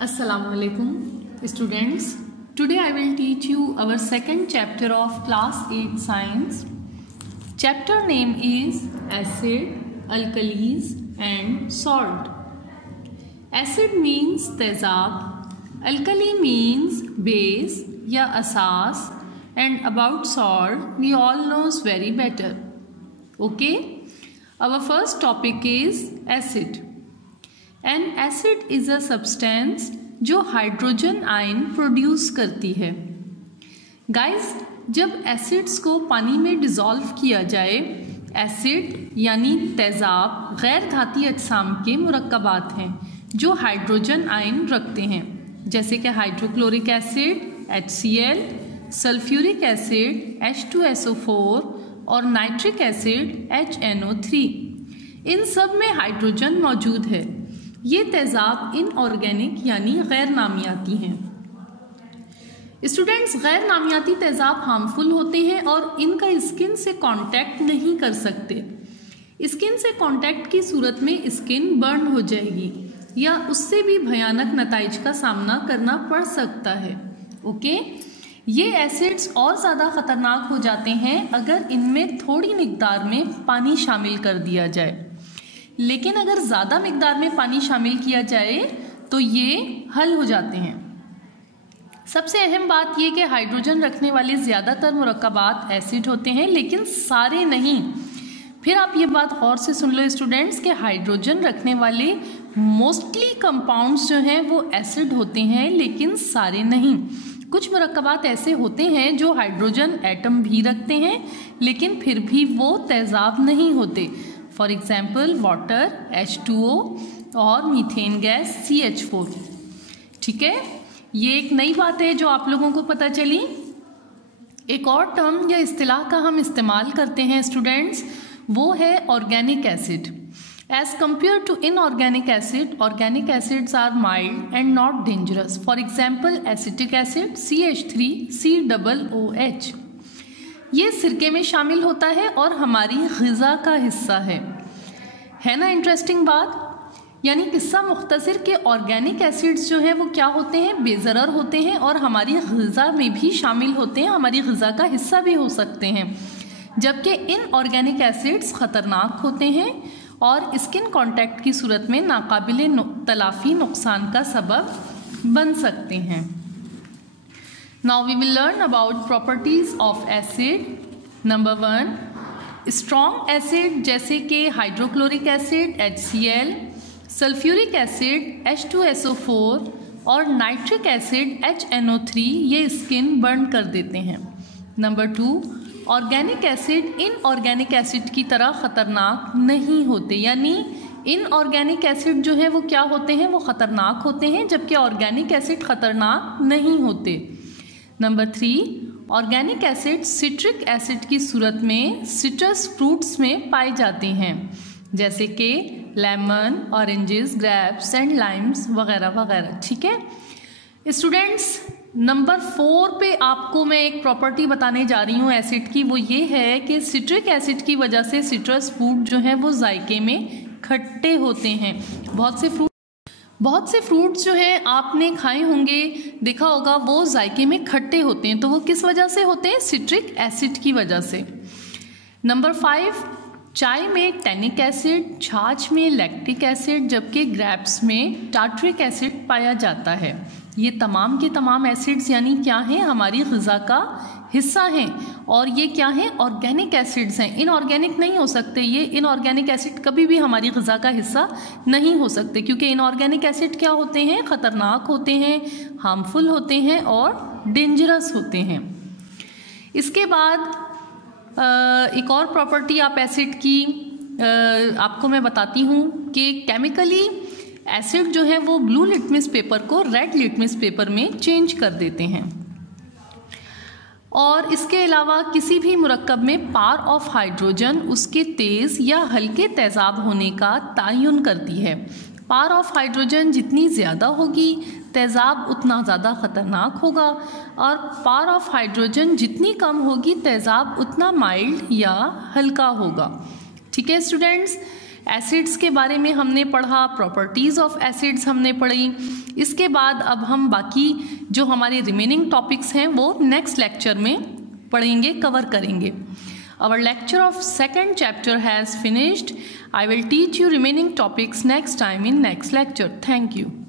Assalamualaikum students. Today I will teach you our second chapter of class 8 science. Chapter name is acid, alkalis and salt. Acid means तेजाब, alkali means base या असास and about salt we all knows very better. Okay? Our first topic is acid. An acid is a substance जो hydrogen ion produce करती है. Guys, जब acids को पानी में dissolve किया जाए, एसिड यानी तेजाब गैर धाती अजसाम के मुरक्कबात हैं जो हाइड्रोजन आयन रखते हैं, जैसे कि hydrochloric acid HCl, sulphuric acid H2SO4 और नाइट्रिक एसिड HNO3. इन सब में हाइड्रोजन मौजूद है. ये तेजाब इनऑर्गेनिक यानी गैर नामियाती हैं. स्टूडेंट्स, गैर नामियाती तेजाब हार्मफुल होते हैं और इनका स्किन से कांटेक्ट नहीं कर सकते. स्किन से कांटेक्ट की सूरत में स्किन बर्न हो जाएगी या उससे भी भयानक नताइज का सामना करना पड़ सकता है. ओके, ये एसिड्स और ज़्यादा ख़तरनाक हो जाते हैं अगर इनमें थोड़ी मिकदार में पानी शामिल कर दिया जाए, लेकिन अगर ज़्यादा मिकदार में पानी शामिल किया जाए तो ये हल हो जाते हैं. सबसे अहम बात ये कि हाइड्रोजन रखने वाले ज़्यादातर मुरक्कबात एसिड होते हैं, लेकिन सारे नहीं. फिर आप ये बात गौर से सुन लो स्टूडेंट्स कि हाइड्रोजन रखने वाले मोस्टली कंपाउंड्स जो हैं वो एसिड होते हैं, लेकिन सारे नहीं. कुछ मुरक्कबात ऐसे होते हैं जो हाइड्रोजन एटम भी रखते हैं, लेकिन फिर भी वो तेजाब नहीं होते. फॉर एग्जाम्पल वाटर H2O और मीथेन गैस CH4. ठीक है, ये एक नई बात है जो आप लोगों को पता चली. एक और टर्म या इस्तिलाह का हम इस्तेमाल करते हैं स्टूडेंट्स, वो है organic acid. As compare to inorganic acid, organic acids are mild and not dangerous. For example acetic acid CH3COOH. ये सिरके में शामिल होता है और हमारी ग़िज़ा का हिस्सा है ना. इंटरेस्टिंग बात. यानी किस्सा मुख्तसर के ऑर्गेनिक एसिड्स जो हैं वो क्या होते हैं, बेज़रर होते हैं और हमारी ग़िज़ा में भी शामिल होते हैं, हमारी ग़िज़ा का हिस्सा भी हो सकते हैं. जबकि इनऑर्गेनिक एसिड्स ख़तरनाक होते हैं और स्किन कांटेक्ट की सूरत में नाकाबिले तलाफ़ी नुकसान का सबब बन सकते हैं. Now we will learn about properties of acid. Number 1, strong acid जैसे कि hydrochloric acid HCl, sulphuric acid H2SO4 और नाइट्रिक एसिड HNO3 ये स्किन बर्न कर देते हैं. Number 2, organic acid inorganic acid की तरह ख़तरनाक नहीं होते. यानी इनऑर्गेनिक एसिड जो है वो क्या होते हैं, वो ख़तरनाक होते हैं, जबकि ऑर्गेनिक एसिड ख़तरनाक नहीं होते. Number 3, organic acid citric acid की सूरत में सिट्रस फ्रूट्स में पाए जाते हैं, जैसे कि lemon, oranges, grapes and Lyme's वगैरह वगैरह. ठीक है स्टूडेंट्स, नंबर 4 पे आपको मैं एक प्रॉपर्टी बताने जा रही हूँ एसिड की. वो ये है कि सिट्रिक एसिड की वजह से सिट्रस फ्रूट जो हैं वो जायके में खट्टे होते हैं. बहुत से फ्रूट्स जो हैं आपने खाए होंगे, देखा होगा, वो जायके में खट्टे होते हैं. तो वो किस वजह से होते हैं, सिट्रिक एसिड की वजह से. नंबर 5, चाय में टैनिक एसिड, छाछ में लैक्टिक एसिड, जबकि ग्रेप्स में टार्टरिक एसिड पाया जाता है. ये तमाम के तमाम एसिड्स यानी क्या हैं, हमारी ग़िज़ा का हिस्सा हैं. और ये क्या हैं, ऑर्गेनिक एसिड्स हैं. इनऑर्गेनिक नहीं हो सकते. ये इनऑर्गेनिक एसिड कभी भी हमारी ग़िज़ा का हिस्सा नहीं हो सकते, क्योंकि इनऑर्गेनिक एसिड क्या होते हैं, ख़तरनाक होते हैं, हार्मफुल होते हैं और डेंजरस होते हैं. इसके बाद एक और प्रॉपर्टी आप एसिड की आपको मैं बताती हूँ कि केमिकली एसिड जो है वो ब्लू लिटमस पेपर को रेड लिटमस पेपर में चेंज कर देते हैं. और इसके अलावा किसी भी मुरक्कब में पार ऑफ हाइड्रोजन उसके तेज़ या हल्के तेज़ाब होने का तयन करती है. पार ऑफ हाइड्रोजन जितनी ज़्यादा होगी तेज़ाब उतना ज़्यादा ख़तरनाक होगा, और पार ऑफ हाइड्रोजन जितनी कम होगी तेज़ाब उतना माइल्ड या हल्का होगा. ठीक है स्टूडेंट्स, एसिड्स के बारे में हमने पढ़ा, प्रॉपर्टीज़ ऑफ एसिड्स हमने पढ़ी। इसके बाद अब हम बाकी जो हमारे रिमेनिंग टॉपिक्स हैं वो नेक्स्ट लेक्चर में पढ़ेंगे, कवर करेंगे। Our lecture of second chapter has finished. I will teach you remaining topics next time in next lecture. Thank you.